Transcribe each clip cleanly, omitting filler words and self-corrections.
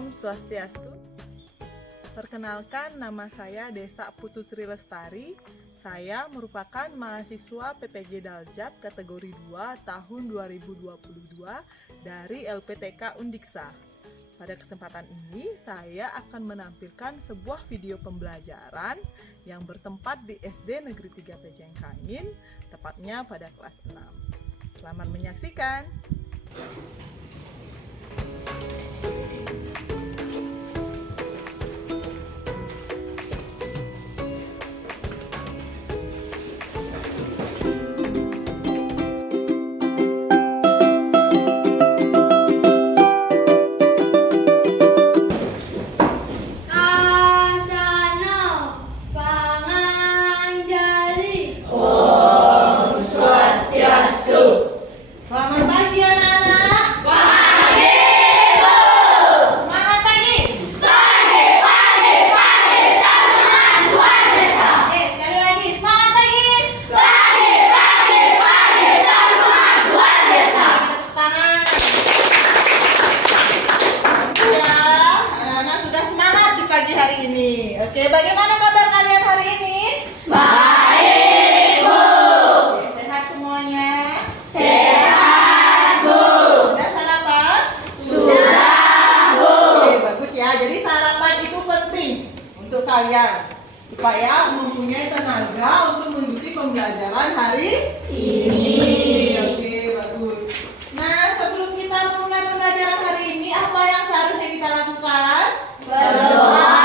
Om Swastiastu. Perkenalkan, nama saya Desa Putu Sri Lestari. Saya merupakan mahasiswa PPG Daljab kategori 2 tahun 2022 dari LPTK Undiksa. Pada kesempatan ini, saya akan menampilkan sebuah video pembelajaran yang bertempat di SD Negeri 3 Pejengkanin, tepatnya pada kelas 6. Selamat menyaksikan! Oke, bagaimana kabar kalian hari ini? Baik, Bu. Sehat semuanya? Sehat, Bu. Sudah sarapan? Sudah, Bu. Oke, bagus ya. Jadi sarapan itu penting untuk kalian supaya mempunyai tenaga untuk mengikuti pembelajaran hari ini. Oke, bagus. Nah, sebelum kita memulai pembelajaran hari ini, apa yang seharusnya kita lakukan? Berdoa.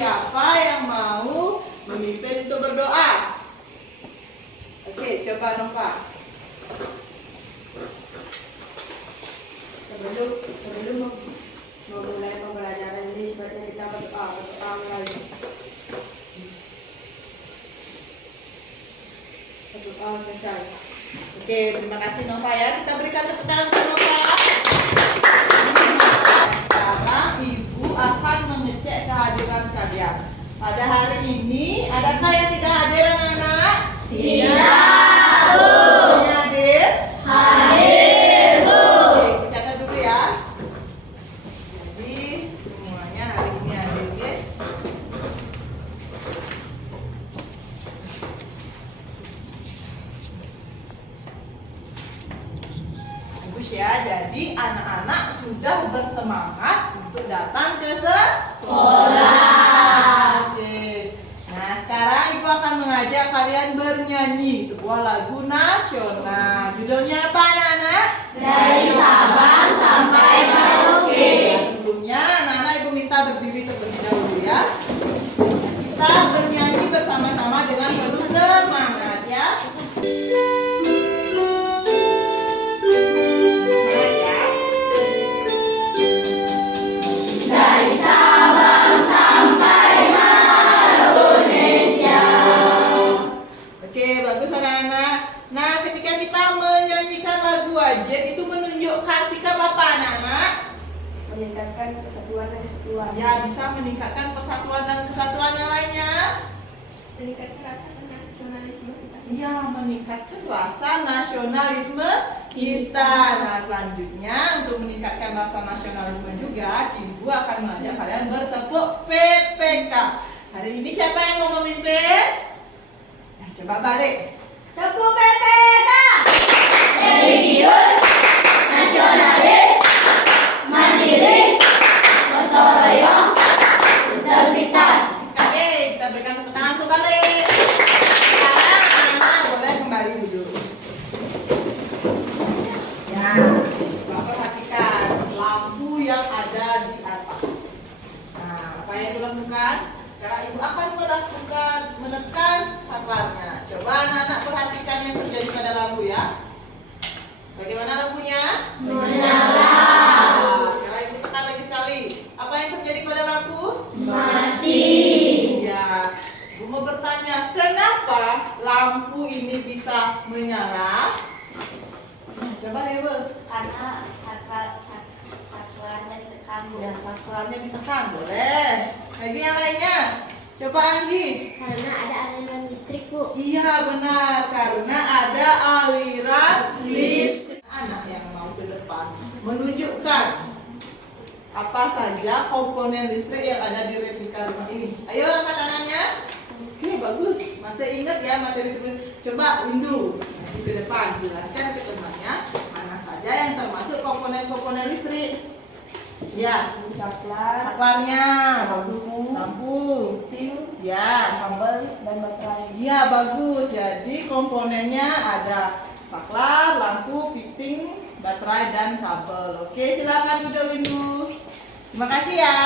Siapa yang mau memimpin untuk berdoa? Oke, coba Nova. Sebelum memulai pembelajaran ini, sebaiknya kita berdoa mulai. Berdoa selesai. Oke, terima kasih Nova ya. Kita berikan tepuk tangan untuk Nova. Sekarang Ibu akan mengecek kehadiran kalian. Pada hari ini, adakah yang tidak hadir anak-anak? Tidak, Bu. Semuanya hadir? Hadir, Bu. Oke, aku catat dulu ya. Jadi, semuanya hari ini hadir ya. Bagus ya, jadi anak-anak sudah bersemangat untuk datang ke sekolah. Oke. Nah, sekarang Ibu akan mengajak kalian bernyanyi sebuah lagu nasional. Judulnya apa, anak-anak? Dari Sabang sampai Merauke. Nah, sebelumnya, anak-anak Ibu minta berdiri terlebih dahulu ya. Kita bernyanyi bersama-sama dengan penuh semangat ya. Dari Sabang sampai Indonesia. Oke, bagus anak-anak. Nah, ketika kita menyanyikan lagu wajib itu menunjukkan sikap apa anak-anak? Meningkatkan persatuan dan kesatuan. Ya, bisa meningkatkan persatuan dan kesatuan yang lainnya. Meningkatkan rasa nasionalisme kita. Ya, meningkatkan rasa nasionalisme kita. Nah, selanjutnya untuk meningkatkan rasa nasionalisme juga, Ibu akan mengajak kalian bertepuk PPK. Hari ini siapa yang mau memimpin? Ya, coba balik. Tepuk PPK. Religius, nasionalis, mandiri, gotong royong, integritas. Oke, kita berikan tepuk tangan untuk balik. Sekarang anak boleh kembali duduk. Ya, Bapak perhatikan lampu yang ada di atas. Nah, apa yang Ibu lakukan? Sekarang Ibu akan menekan saklarnya. Coba anak-anak perhatikan yang terjadi pada lampu ya. Bagaimana lampunya? Menyala. Nah, sekarang Ibu tekan lagi sekali. Apa yang terjadi pada lampu? Mati. Ya, Ibu mau bertanya, kenapa lampu ini bisa menyala? Nah, coba deh, Bu. Karena saklarnya ditekan, Bu. Ya, saklarnya ditekan, boleh. Lagi yang lainnya? Coba Anggi. Karena ada aliran listrik, Bu. Iya, benar. Karena ada aliran listrik. Anak yang mau ke depan menunjukkan apa saja komponen listrik yang ada di replika rumah ini? Ayo angkat tangannya. Oke, bagus. Masih ingat ya materi sebelumnya? Coba Windu nanti ke depan jelaskan ke temannya mana saja yang termasuk komponen-komponen listrik. Ya, Saklar, saklarnya, bagus. Lampu. Lampu. tiup, Ya, kabel, dan baterai. iya bagus. Jadi komponennya ada saklar, lampu, fitting, baterai, dan kabel. Oke, silakan duduk Windu. Terima kasih ya.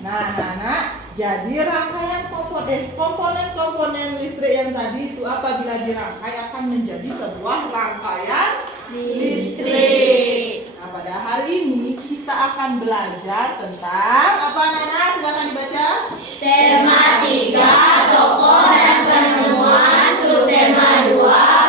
Nah, anak-anak, jadi rangkaian komponen listrik yang tadi itu apabila dirangkai akan menjadi sebuah rangkaian listrik. Nah, pada hari ini kita akan belajar tentang apa anak-anak? Silakan dibaca. Tema 3, tokoh dan penemuan. Subtema 2,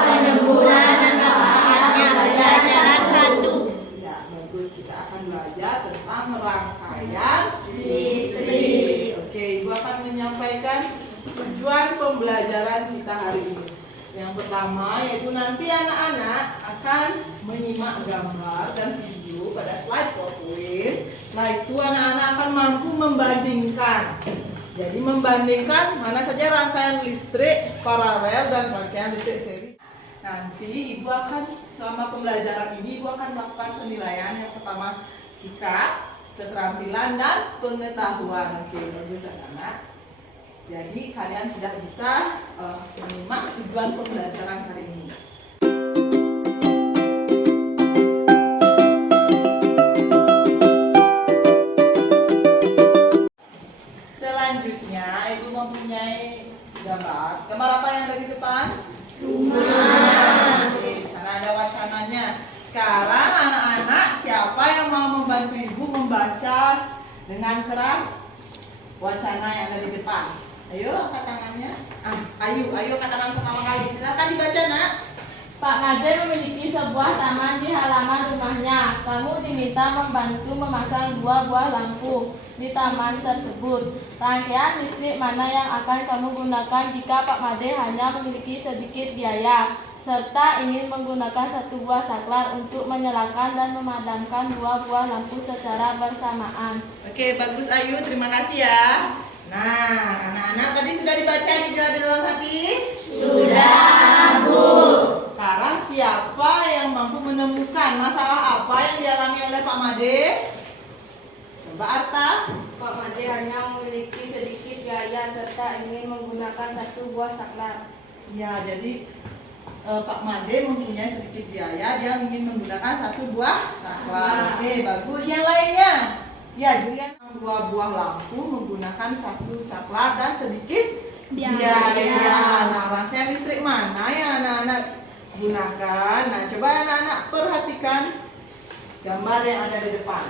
penemuan dan manfaatnya. Pelajaran 1. Ya, bagus. Kita akan belajar tentang rangkaian listrik. Oke, Ibu akan menyampaikan tujuan pembelajaran kita hari ini. Yang pertama yaitu nanti anak-anak akan menyimak gambar dan video pada slide PowerPoint. Setelah itu anak-anak akan mampu membandingkan. Jadi membandingkan mana saja rangkaian listrik paralel dan rangkaian listrik seri. Nanti Ibu akan selama pembelajaran ini Ibu akan melakukan penilaian. Yang pertama sikap, keterampilan, dan pengetahuan. Oke, bagus anak-anak. Jadi kalian sudah bisa menyimak tujuan pembelajaran hari ini. Selanjutnya, Ibu mempunyai gambar. Gambar apa yang ada di depan? Rumah. Oke, di sana ada wacananya. Sekarang anak-anak, siapa yang mau membantu Ibu membaca dengan keras wacana yang ada di depan? Ayo angkat tangannya. Ayo angkat tangan pertama kali. Silakan dibaca, Nak. Pak Made memiliki sebuah taman di halaman rumahnya. Kamu diminta membantu memasang 2 buah lampu di taman tersebut. Rangkaian listrik mana yang akan kamu gunakan jika Pak Made hanya memiliki sedikit biaya, serta ingin menggunakan 1 buah saklar untuk menyalakan dan memadamkan 2 buah lampu secara bersamaan? Oke, bagus Ayu. Terima kasih ya. Nah, anak-anak tadi sudah dibaca juga di dalam hati? Sudah, Bu. Sekarang siapa yang mampu menemukan masalah apa yang dialami oleh Pak Made? Coba Arta. Pak Made hanya memiliki sedikit biaya serta ingin menggunakan 1 buah saklar. Ya, jadi Pak Made mempunyai sedikit biaya, dia ingin menggunakan 1 buah saklar. Oke, bagus. Yang lainnya? Ya, Julian 2 buah lampu menggunakan 1 saklar dan sedikit biaya. Nah, rangkaian listrik mana yang anak-anak gunakan? Nah, coba anak-anak perhatikan gambar yang ada di depan.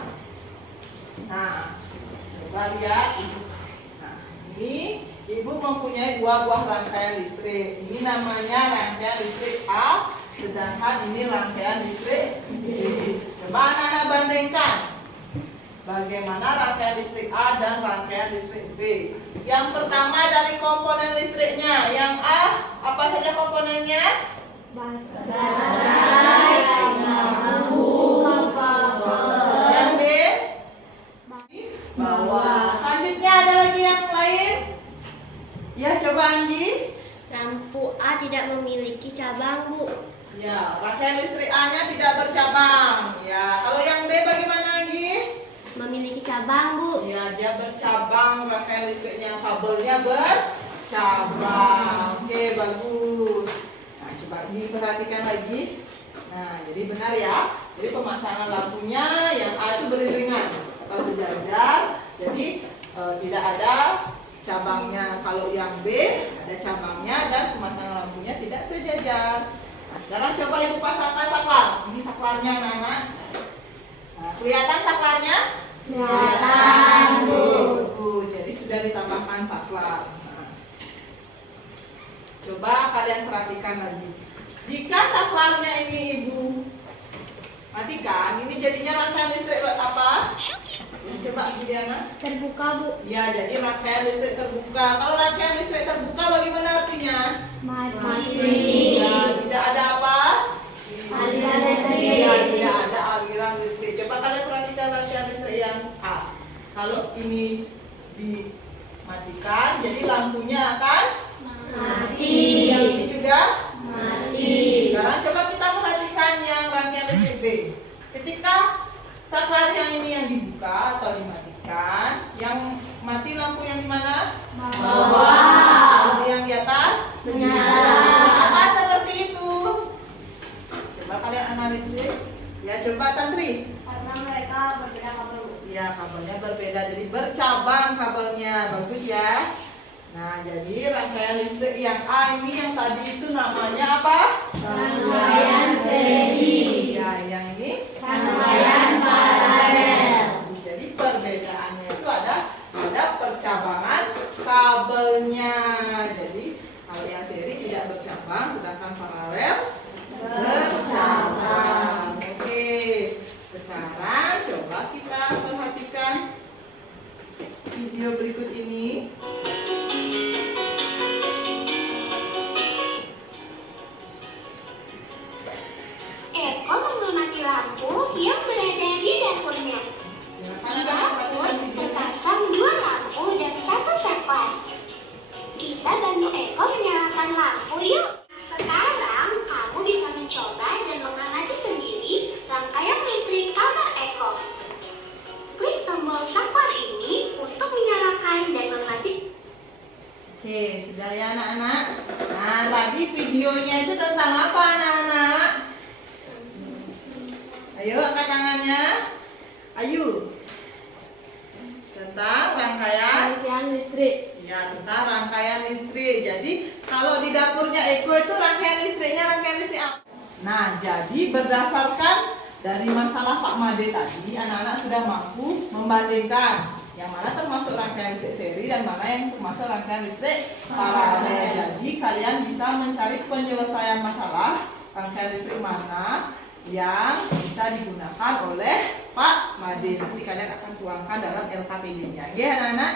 Nah, coba lihat. Nah, ini Ibu mempunyai 2 buah rangkaian listrik. Ini namanya rangkaian listrik A, sedangkan ini rangkaian listrik B. Coba anak-anak bandingkan. Bagaimana rangkaian listrik A dan rangkaian listrik B? Yang pertama dari komponen listriknya. Yang A, apa saja komponennya? Baterai, lampu, kabel. Yang B? Bawah. Selanjutnya ada lagi yang lain? Ya, coba Anggi. Lampu A tidak memiliki cabang, Bu. Ya, rangkaian listrik A-nya tidak bercabang. Ya, kalau yang B bagaimana Anggi? Memiliki cabang, Bu. Ya, dia bercabang rangkaian listriknya, kabelnya bercabang. Oke, bagus. Nah, coba diperhatikan lagi. Nah, jadi benar ya. Jadi pemasangan lampunya yang A itu beriringan atau sejajar. Jadi tidak ada cabangnya. Kalau yang B ada cabangnya dan pemasangan lampunya tidak sejajar. Nah, sekarang coba Ibu pasangkan saklar. Ini saklarnya, anak-anak. Nah, kelihatan saklarnya? Kelihatan, Bu. Jadi sudah ditambahkan saklar. Nah, coba kalian perhatikan lagi. Jika saklarnya ini Ibu matikan, ini jadinya rangkaian listrik apa? Coba Juliana. Terbuka, Bu. Ya, jadi rangkaian listrik terbuka. Kalau rangkaian listrik terbuka bagaimana artinya? Mati. Ya, tidak ada apa? Aliran listrik. Ya, tidak ada aliran listrik. Coba kalian perhatikan rangkaian listrik yang A. Kalau ini dimatikan, jadi lampunya akan Mati. Yang ini juga Mati. Sekarang coba kita perhatikan yang rangkaian listrik B. Ketika saklar yang ini yang dibuka atau dimatikan, yang mati lampu yang di mana? Bawah. Yang di atas? Menyala. Apa seperti itu? Coba kalian analisis. Ya, coba Tantri. Karena mereka berbeda kabel. Ya, kabelnya berbeda, jadi bercabang kabelnya. Bagus ya. Nah, jadi rangkaian listrik yang A ini yang tadi itu namanya apa? Rangkaian seri. Ya, yang ini Rangkaian paralel. jadi perbedaannya itu ada percabangan kabelnya. Jadi kalau yang seri tidak bercabang, sedangkan paralel bercabang. Oke, sekarang coba kita perhatikan video berikut ini. Eko mengamati lampu yang berada di dapurnya. Silakan Di ada dapur perhatikan video. terpasang 2 lampu dan 1 saklar. Kita bantu Eko menyalakan lampu yuk. Sekarang kamu bisa mencoba dan mengamati sendiri rangkaian listrik kamar Eko. Klik tombol saklar ini untuk menyalakan dan mematikan. Oke, sudah ya anak-anak. Nah, tadi videonya itu tentang apa anak-anak? Ayo angkat tangannya. Ayo. Tentang rangkaian. Rangkaian listrik. Ya, tentang rangkaian listrik. Jadi, kalau di dapurnya Eko itu rangkaian listriknya rangkaian listrik apa? Nah, jadi berdasarkan dari masalah Pak Made tadi, anak-anak sudah mampu membandingkan yang mana termasuk rangkaian listrik seri dan mana yang termasuk rangkaian listrik paralel. Jadi, kalian bisa mencari penyelesaian masalah rangkaian listrik mana yang bisa digunakan oleh Pak Made. Nanti kalian akan tuangkan dalam LKPD-nya. Oke, anak-anak?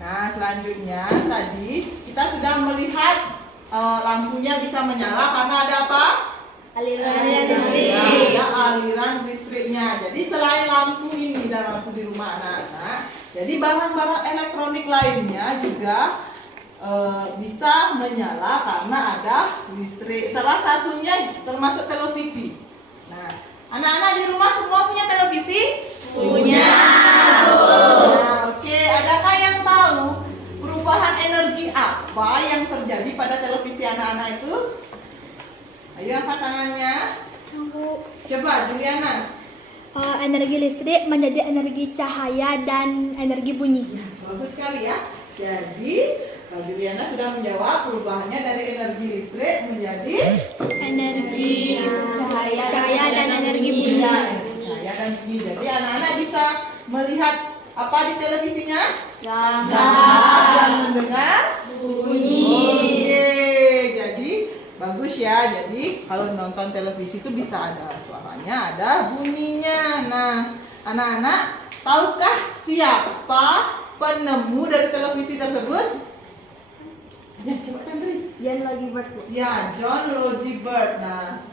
Nah, selanjutnya tadi kita sudah melihat lampunya bisa menyala karena ada apa? Aliran Ya, listrik. ada aliran listriknya. Jadi selain lampu ini dan lampu di rumah anak-anak, jadi barang-barang elektronik lainnya juga bisa menyala karena ada listrik. Salah satunya termasuk televisi. Nah, anak-anak di rumah semua punya televisi? Punya. Nah, oke, adakah yang tahu perubahan energi apa yang terjadi pada televisi anak-anak itu? Ayo angkat tangannya. Coba Juliana. Energi listrik menjadi energi cahaya dan energi bunyi. Bagus sekali ya. Jadi Juliana sudah menjawab perubahannya dari energi listrik menjadi Energi cahaya dan energi bunyi. Iya, energi cahaya dan bunyi. Jadi anak-anak bisa melihat apa di televisinya? Dan mendengar bunyi. Oke, jadi bagus ya. Jadi kalau nonton televisi itu bisa ada suaranya, ada bunyinya. Nah, anak-anak, tahukah siapa penemu dari televisi tersebut? Ya, coba Tantri. John Logie Bird. Ya, John Logie Bird. Nah,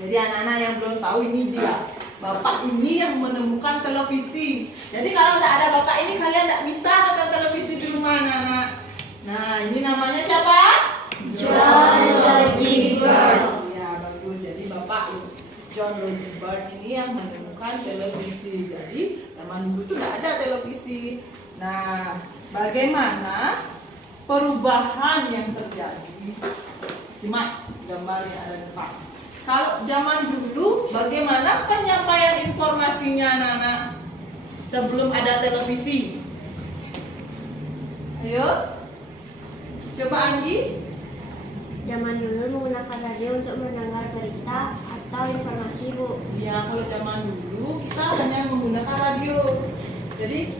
jadi anak-anak yang belum tahu ini dia. Bapak ini yang menemukan televisi. Jadi kalau tidak ada bapak ini kalian tidak bisa nonton televisi di rumah anak-anak. Nah, ini namanya siapa? John Logie Bird. Ya, bagus. Jadi bapak John Logie Bird ini yang menemukan televisi. Jadi zaman dulu itu tidak ada televisi. Nah, bagaimana perubahan yang terjadi? Simak gambar yang ada di depan. Kalau zaman dulu, bagaimana penyampaian informasinya anak-anak sebelum ada televisi? Ayo, coba Anggi. Zaman dulu menggunakan radio untuk mendengar berita atau informasi, Bu. Ya, kalau zaman dulu kita hanya menggunakan radio. Jadi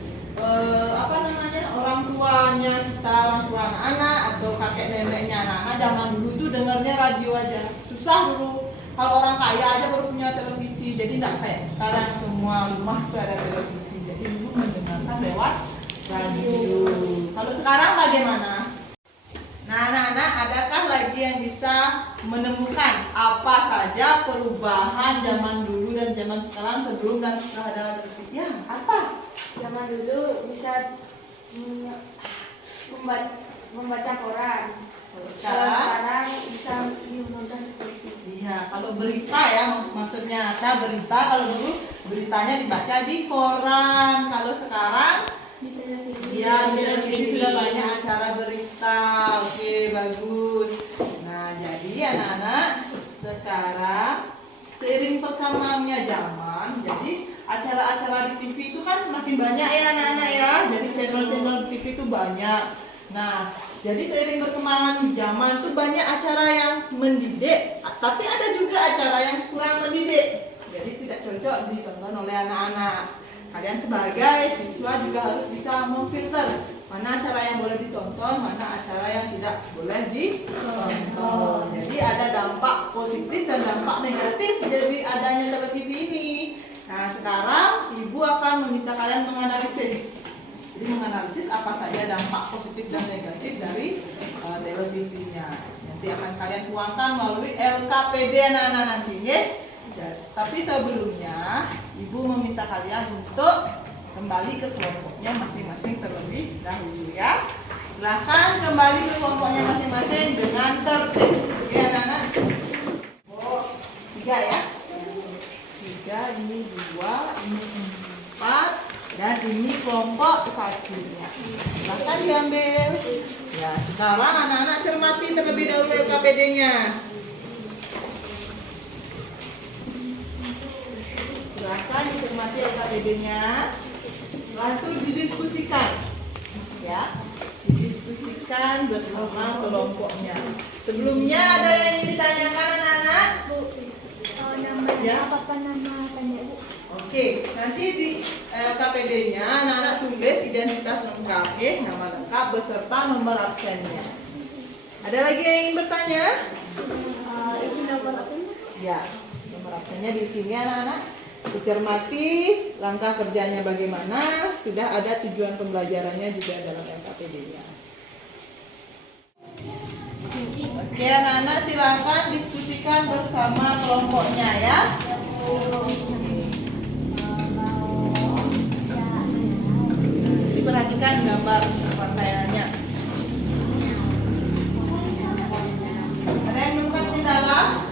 orang tuanya kita, orang tua anak-anak atau kakek neneknya anak-anak zaman dulu itu dengarnya radio aja. Susah dulu. Kalau orang kaya aja baru punya televisi. Jadi tidak kayak sekarang semua rumah itu ada televisi. Jadi dulu mendengarkan lewat radio. Kalau sekarang bagaimana? Nah, anak-anak, adakah lagi yang bisa menemukan apa saja perubahan zaman dulu dan dan zaman sekarang sebelum dan setelah ada televisi? Ya, apa? Zaman dulu bisa membaca koran. Kalau Kalau sekarang? sekarang bisa menonton TV. Iya, kalau berita ya maksudnya ada berita, kalau dulu beritanya dibaca di koran. Kalau sekarang Di televisi. ya di televisi sudah banyak acara berita. Oke, bagus. Nah, jadi anak-anak sekarang seiring perkembangannya zaman, jadi acara-acara di TV itu kan semakin banyak ya anak-anak ya. Jadi channel-channel di TV itu banyak. Nah, jadi seiring perkembangan zaman tuh banyak acara yang mendidik, tapi ada juga acara yang kurang mendidik. Jadi tidak cocok ditonton oleh anak-anak. Kalian sebagai siswa juga harus bisa memfilter mana acara yang boleh ditonton, mana acara yang tidak boleh ditonton. Jadi ada dampak positif dan dampak negatif dari adanya televisi ini. Nah, sekarang Ibu akan meminta kalian menganalisis. Jadi menganalisis apa saja dampak positif dan negatif dari televisinya. Nanti akan kalian tuangkan melalui LKPD anak-anak nanti, ya. Tapi sebelumnya Ibu meminta kalian untuk kembali ke kelompoknya masing-masing terlebih dahulu, ya. Silahkan kembali ke kelompoknya masing-masing dengan tertib. Oke anak-anak. Oh, 3 ya. 3, ini 2, ini 4. Dan ini kelompok satunya. Silahkan diambil. Ya, sekarang anak-anak cermati terlebih dahulu LKPD-nya. Silahkan dicermati LKPD-nya. Setelah itu didiskusikan. Ya, didiskusikan bersama kelompoknya. Sebelumnya ada yang ingin ditanyakan anak-anak? Namanya Ya. apa nama tanya Bu? Oke, nanti di KPD-nya anak-anak tulis identitas lengkap, nama lengkap beserta nomor absennya. Ada lagi yang ingin bertanya? Isi nomor apa? Ya, nomor absennya di sini anak-anak. Dicermati langkah kerjanya bagaimana, sudah ada tujuan pembelajarannya juga dalam LKPD-nya. Oke anak-anak, silakan diskusikan bersama kelompoknya ya. Perhatikan gambar partaiannya. Ada yang menemukan kendala?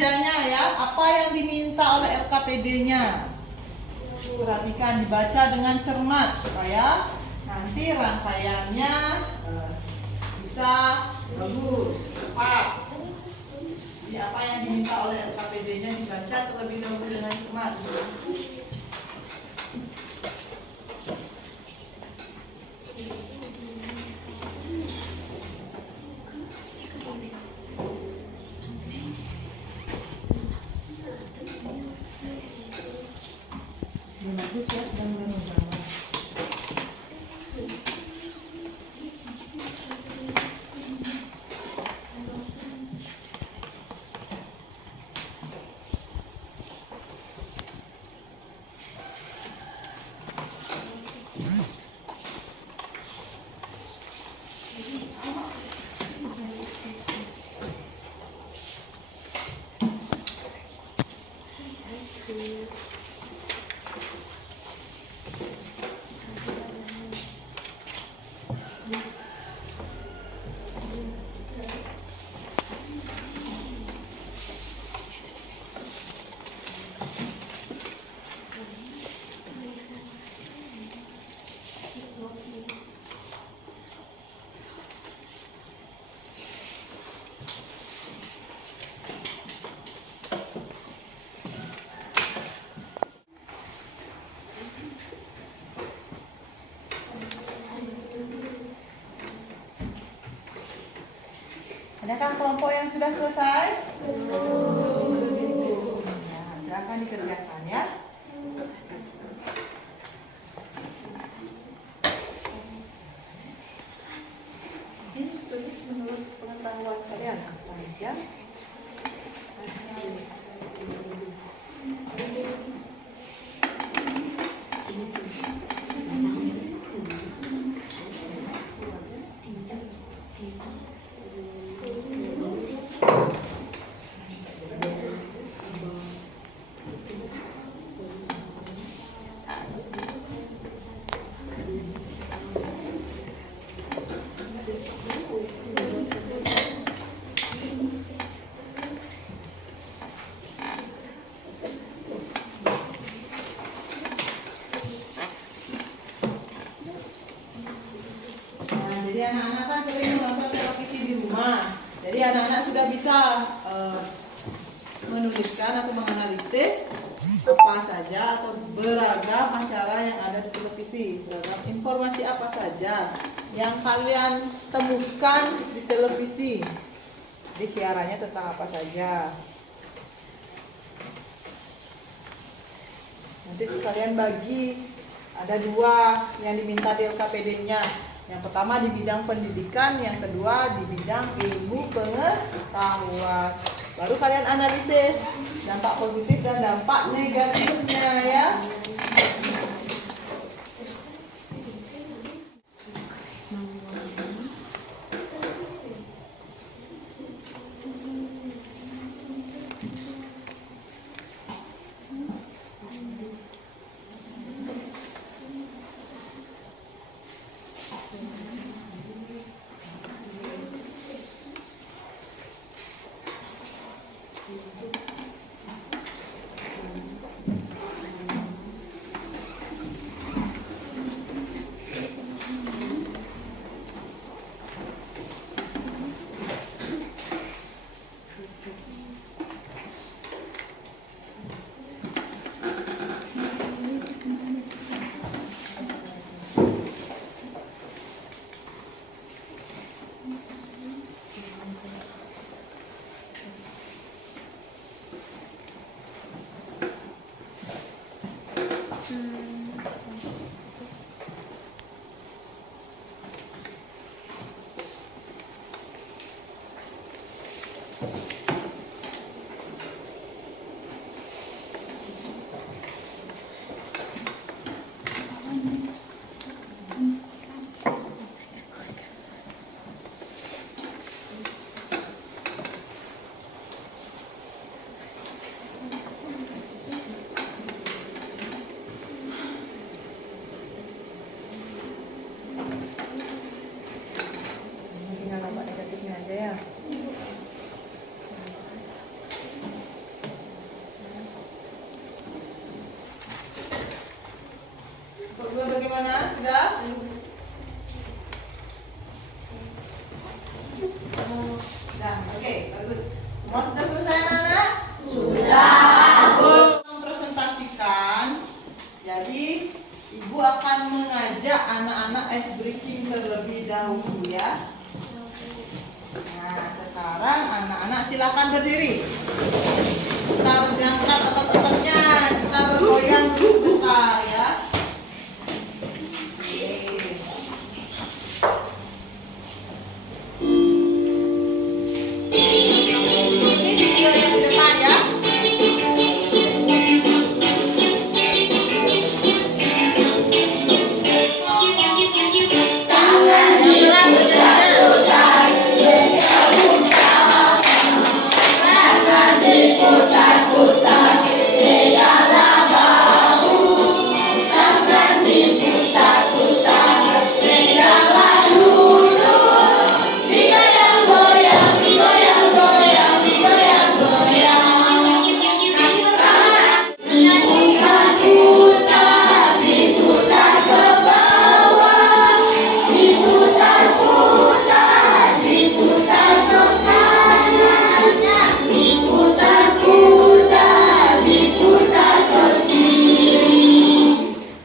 kerjanya ya. Apa yang diminta oleh LKPD-nya? Perhatikan, dibaca dengan cermat supaya nanti rangkaiannya bisa bagus, cepat. Jadi apa yang diminta oleh LKPD-nya dibaca terlebih dahulu dengan cermat. Bagus ya, dan menunjukkan. Adakah kelompok yang sudah selesai? Nah, silakan dikerjakan ya. Ini tulis menurut pengetahuan kalian apa aja? Jadi anak-anak kan sering menonton televisi di rumah. Jadi anak-anak sudah bisa menuliskan atau menganalisis apa saja atau beragam acara yang ada di televisi, beragam informasi apa saja yang kalian temukan di televisi. Jadi siarannya tentang apa saja. Nanti kalian bagi, ada 2 yang diminta di LKPD-nya. Yang pertama di bidang pendidikan, yang kedua di bidang ilmu pengetahuan. Baru kalian analisis dampak positif dan dampak negatifnya ya. dahulu ya. Nah, sekarang anak-anak silakan berdiri. Kita regangkan otot-ototnya, kita bergoyang sebentar ya. Oke. Ini video yang di depan ya.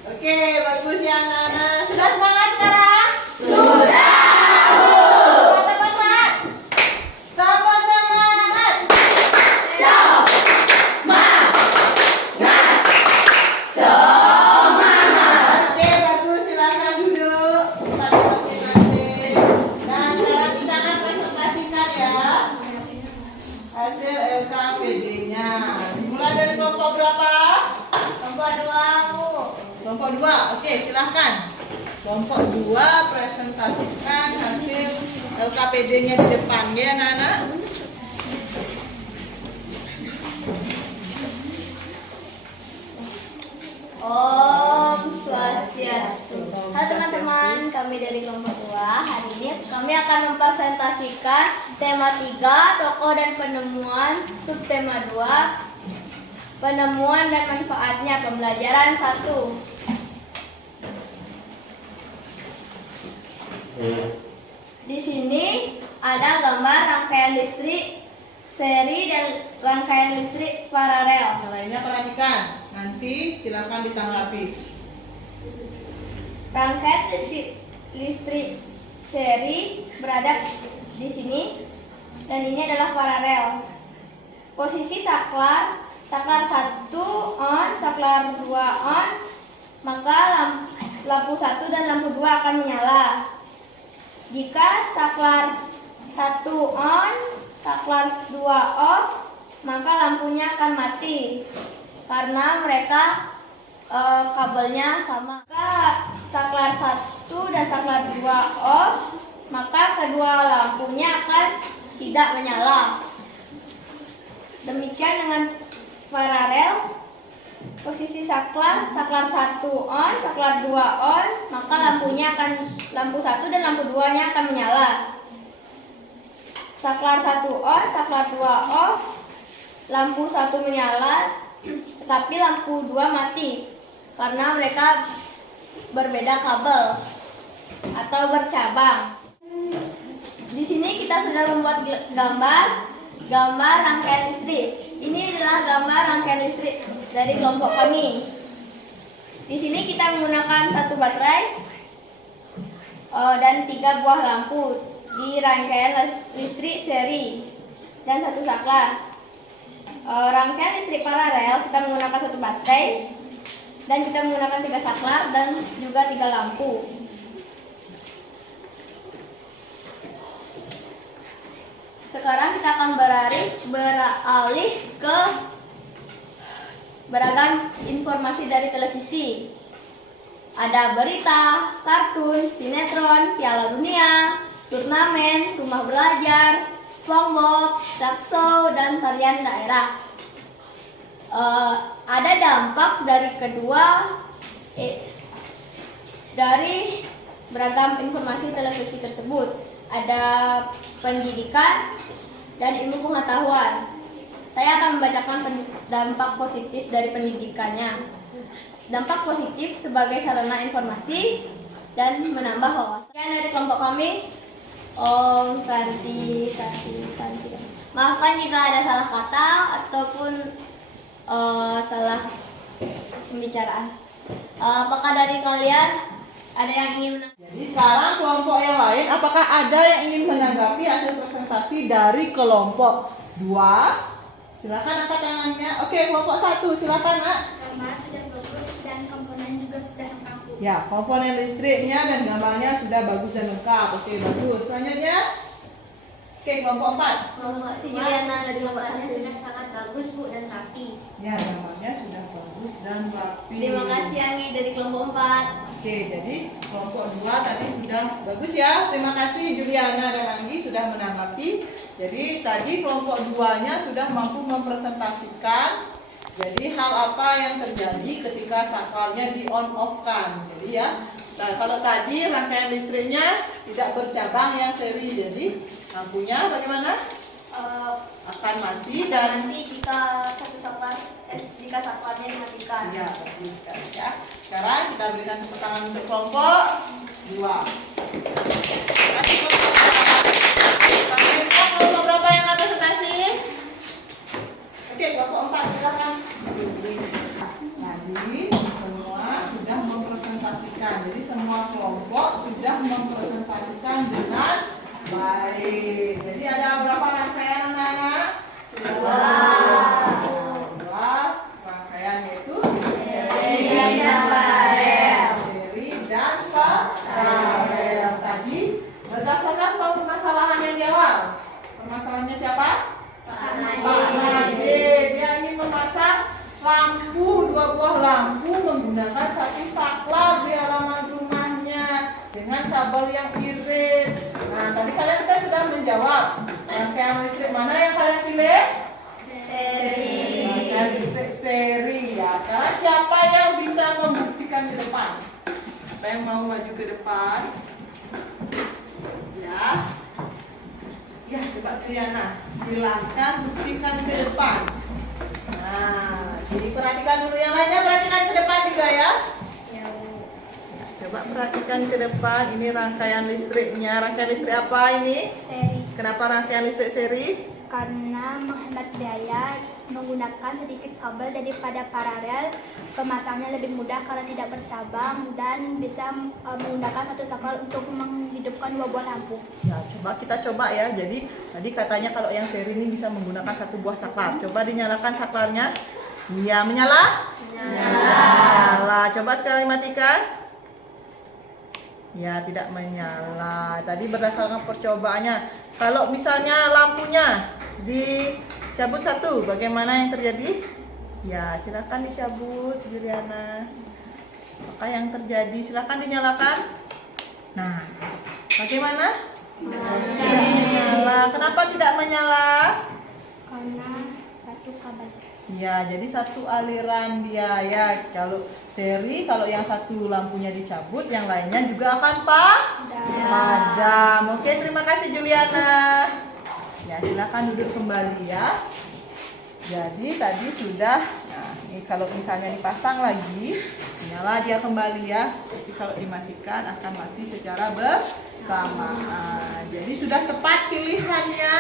Oke, bagus ya anak-anak. Sudah semangat sekarang? Sudah. Sama semangat. Sama semangat. Oke, bagus. Silakan duduk. Sambil masing-masing. Nah, sekarang kita akan presentasikan ya hasil LKPD-nya. Dimulai dari kelompok berapa? Kelompok 2. Kelompok 2, oke silahkan. Kelompok 2 presentasikan hasil LKPD-nya di depan ya anak-anak. Om Swastiastu. Halo teman-teman, kami dari kelompok 2. Hari ini kami akan mempresentasikan tema 3, tokoh dan penemuan, subtema 2, penemuan dan manfaatnya, pembelajaran 1. Di sini ada gambar rangkaian listrik seri dan rangkaian listrik paralel. Yang lainnya perhatikan, nanti silakan ditanggapi. Rangkaian listrik seri berada di sini dan ini adalah paralel. Posisi saklar 1 on, saklar 2 on, maka lampu 1 dan lampu 2 akan menyala. Jika saklar 1 on, saklar 2 off, maka lampunya akan mati karena mereka kabelnya sama. Jika saklar 1 dan saklar 2 off, maka kedua lampunya akan tidak menyala. Demikian dengan paralel. Posisi saklar 1 on, saklar 2 on, maka lampu 1 dan lampu 2-nya akan menyala. Saklar 1 on, saklar 2 off, lampu 1 menyala, tetapi lampu 2 mati karena mereka berbeda kabel atau bercabang. Di sini kita sudah membuat gambar rangkaian listrik. Ini adalah gambar rangkaian listrik dari kelompok kami. Di sini kita menggunakan 1 baterai dan 3 buah lampu di rangkaian listrik seri dan 1 saklar. Rangkaian listrik paralel kita menggunakan 1 baterai dan kita menggunakan 3 saklar dan juga 3 lampu. Sekarang kita akan beralih ke beragam informasi dari televisi. Ada berita, kartun, sinetron, Piala Dunia, turnamen, rumah belajar, SpongeBob, talk show, dan tarian daerah. Ada dampak dari dari beragam informasi televisi tersebut. Ada pendidikan dan ilmu pengetahuan. Saya akan membacakan dampak positif dari pendidikannya. Dampak positif sebagai sarana informasi dan menambah wawasan. Dari kelompok kami, Om Santi. Maafkan jika ada salah kata ataupun salah pembicaraan. Apakah dari kalian Ada yang ingin menanggapi? Jadi sekarang kelompok yang lain, apakah ada yang ingin menanggapi hasil presentasi dari kelompok 2? Silakan angkat tangannya. Oke, kelompok 1, silakan Nak. Gambar sudah bagus dan komponen juga sudah lengkap. Ya, komponen listriknya dan gambarnya sudah bagus dan lengkap. Oke, bagus. Selanjutnya, oke, kelompok 4. Kelompok si Juliana dari kelompok Gambarnya 1. sudah sangat bagus Bu dan rapi. Ya, gambarnya sudah bagus dan rapi. Terima kasih Anggi dari kelompok 4. Oke, jadi kelompok 2 tadi sudah bagus ya. Terima kasih Juliana dan Anggi sudah menanggapi. Jadi tadi kelompok 2-nya sudah mampu mempresentasikan. Jadi hal apa yang terjadi ketika saklarnya di on off kan. Jadi ya, nah, kalau tadi rangkaian listriknya tidak bercabang yang seri. Jadi lampunya bagaimana? Akan mati dan Nanti jika saklarnya dimatikan. ya, bagus sekali ya. Sekarang kita berikan tepuk tangan untuk kelompok 2. Kelompok berapa yang ada presentasi? Oke, kelompok 4 silakan. Tadi semua sudah mempresentasikan. Jadi semua kelompok sudah mempresentasikan dengan baik. Jadi ada berapa rangkaian anak-anak? 2 rangkaian yaitu seri dan paralel. Tadi berdasarkan permasalahan yang di awal. Permasalahannya siapa? Pak Made. Dia ingin memasang lampu, 2 buah lampu menggunakan satu saklar di halaman rumahnya dengan kabel yang irit. Nah, tadi kalian kita sudah menjawab. Rangkaian listrik mana yang kalian pilih? Rangkaian listrik seri ya. Sekarang siapa yang bisa membuktikan ke depan? Siapa yang mau maju ke depan? Ya. Ya, coba Triana. Silahkan buktikan ke depan. Nah, jadi perhatikan dulu yang lainnya, perhatikan ke depan juga ya. Ya, coba perhatikan ke depan. Ini rangkaian listriknya. Rangkaian listrik apa ini? Seri. Kenapa rangkaian listrik seri? Karena menghemat biaya menggunakan sedikit kabel daripada paralel, pemasangnya lebih mudah karena tidak bercabang dan bisa menggunakan satu saklar untuk menghidupkan 2 buah lampu. Ya, kita coba ya. Jadi tadi katanya kalau yang seri ini bisa menggunakan 1 buah saklar. Coba dinyalakan saklarnya. Iya, menyala? Menyala. Coba sekarang dimatikan. Ya, tidak menyala. Tadi berdasarkan percobaannya, kalau misalnya lampunya dicabut 1, bagaimana yang terjadi? Ya, silakan dicabut, Juliana. Maka yang terjadi, silakan dinyalakan. Nah, bagaimana? Menyala. Kenapa tidak menyala? Karena satu kabel. Ya, jadi satu aliran dia ya. Kalau seri, kalau yang satu lampunya dicabut, yang lainnya juga akan padam. Oke, terima kasih Juliana. Ya, silakan duduk kembali ya. Jadi tadi sudah, nah ini kalau misalnya dipasang lagi, nyala dia kembali ya. Tapi kalau dimatikan akan mati secara bersamaan. Jadi sudah tepat pilihannya.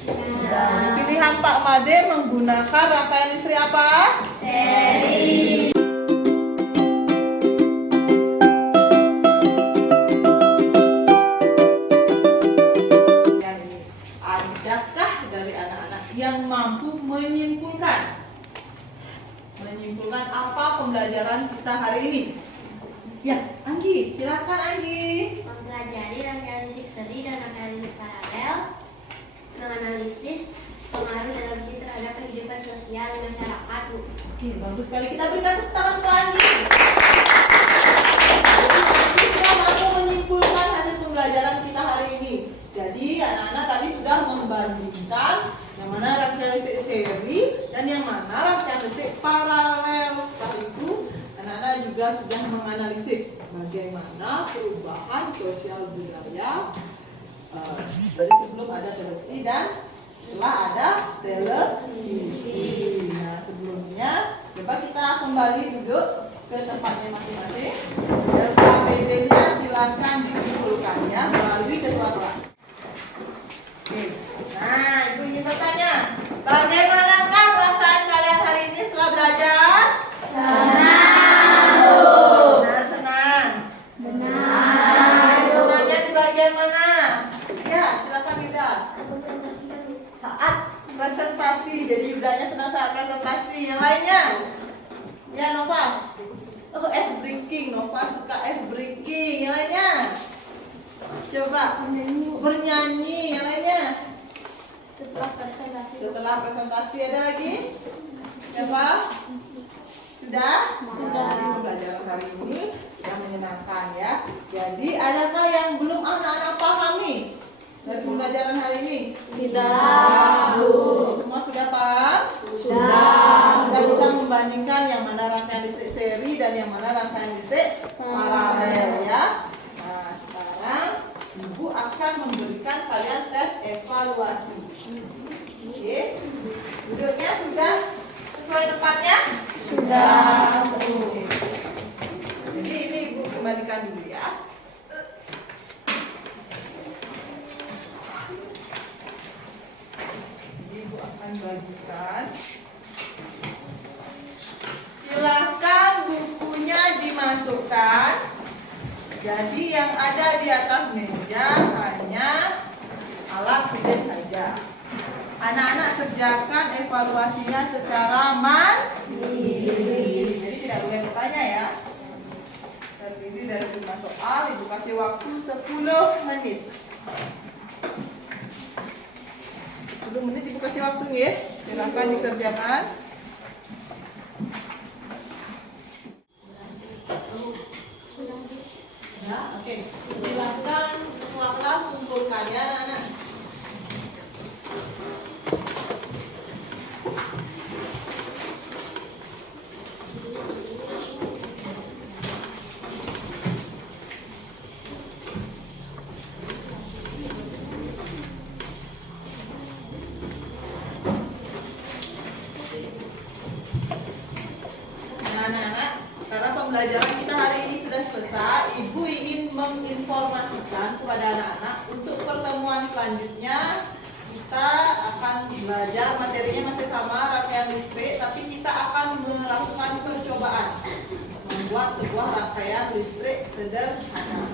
Ya, pilihan Pak Made menggunakan rangkaian listrik apa? Seri. Adakah dari anak-anak yang mampu menyimpulkan apa pembelajaran kita hari ini? Ya, Anggi, silakan Anggi. Mempelajari rangkaian listrik seri dan rangkaian listrik paralel, menganalisis pengaruh televisi terhadap kehidupan sosial masyarakat, Bu. Oke, bagus sekali. Kita berikan tepuk tangan ke Anggi. Kita mampu menyimpulkan hasil pembelajaran kita hari ini. Jadi anak-anak tadi sudah membandingkan yang mana rangkaian listrik seri dan yang mana rangkaian listrik paralel. Setelah itu anak-anak juga sudah menganalisis bagaimana perubahan sosial budaya dari sebelum ada televisi dan setelah ada televisi. Nah, sebelumnya coba kita kembali duduk ke tempatnya masing-masing. LKPD-nya silakan dikumpulkannya melalui ketua kelas. Oke. Nah, Ibu ingin bertanya, bagaimanakah perasaan kalian hari ini setelah belajar? Senang. Senang. saat presentasi. Jadi budaknya senang saat presentasi. Yang lainnya? Ya, Nova. Oh, ice breaking. Nova suka ice breaking. Yang lainnya? Coba bernyanyi. Yang lainnya? Setelah presentasi ada lagi? Siapa? Sudah? Jadi pembelajaran hari ini sudah menyenangkan ya. Jadi adakah yang belum anak-anak pahami dari pembelajaran hari ini? Tidak. Semua sudah paham? Sudah. Sudah bisa membandingkan yang mana rangkaian listrik seri dan yang mana rangkaian listrik paralel ya. Nah, sekarang Ibu akan memberikan kalian tes evaluasi. Oke. Duduknya sudah sesuai tempatnya? Sudah. Jadi ini Ibu kembalikan dulu ya. Ibu akan bagikan. Silahkan bukunya dimasukkan. Jadi yang ada di atas meja hanya alat tulis saja. Anak-anak kerjakan evaluasinya secara mandiri. Jadi tidak boleh bertanya ya. Terdiri dari 5 soal, Ibu kasih waktu 10 menit. 10 menit Ibu kasih waktu ya. Silakan dikerjakan. Ya, oke. Silakan semua kelas kumpulkan ya anak-anak. Anak-anak, karena pembelajaran kita hari ini sudah selesai, Ibu ingin menginformasikan kepada anak-anak untuk pertemuan selanjutnya kita akan belajar materinya masih sama rangkaian listrik, tapi kita akan melakukan percobaan membuat sebuah rangkaian listrik sederhana.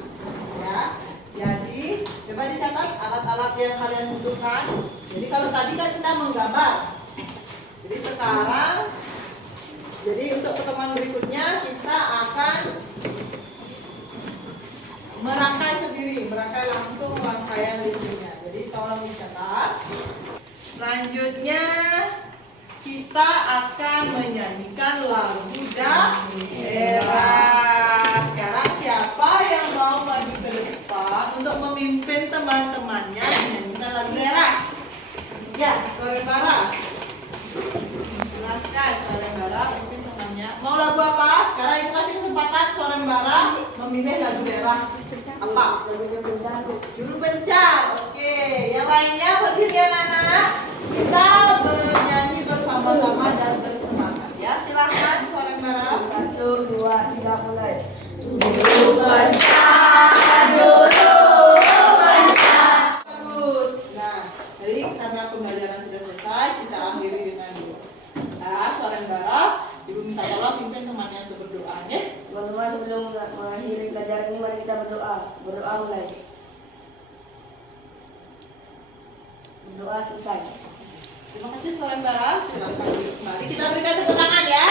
Ya, jadi coba dicatat alat-alat yang kalian butuhkan. Jadi kalau tadi kan kita menggambar, jadi sekarang. Jadi untuk pertemuan berikutnya kita akan merangkai sendiri, merangkai langsung rangkaian listriknya. Jadi tolong dicatat. Selanjutnya kita akan menyanyikan lagu daerah. Sekarang siapa yang mau maju ke depan untuk memimpin teman-temannya menyanyikan lagu daerah? Ya, Sore Bara. Silakan Sore Bara memimpin temannya. Mau lagu apa? Sekarang Ibu kasih kesempatan Sore Bara memilih lagu daerah. Apa? Juru Pencar. Oke, yang lainnya berdiri anak-anak. Kita bernyanyi bersama-sama dan bersemangat ya. Silakan Sore Bara. 1, 2, 3 mulai. Juru Pencar, juru Pencar. Bagus. Nah, jadi karena pembelajaran sudah selesai, kita akhiri dengan doa. Nah, Sore Bara, Ibu minta tolong pimpin temannya untuk berdoa ya. Teman-teman, sebelum mengakhiri pelajaran ini, mari kita berdoa. Berdoa mulai. Berdoa selesai. Terima kasih Sore Bara. Silakan kembali. Kita berikan tepuk tangan ya.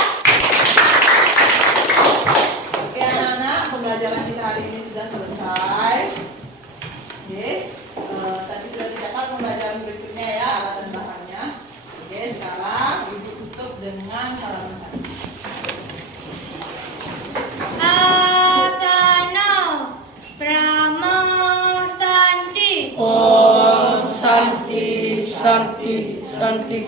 Oke anak-anak, pembelajaran kita hari ini sudah selesai. Oke, tadi sudah dicatat pembelajaran berikutnya ya, alat dan bahannya. Oke, sekarang Ibu tutup dengan halaman 1. Asana Brahma Santi. Oh, Santi, Santi, Santi.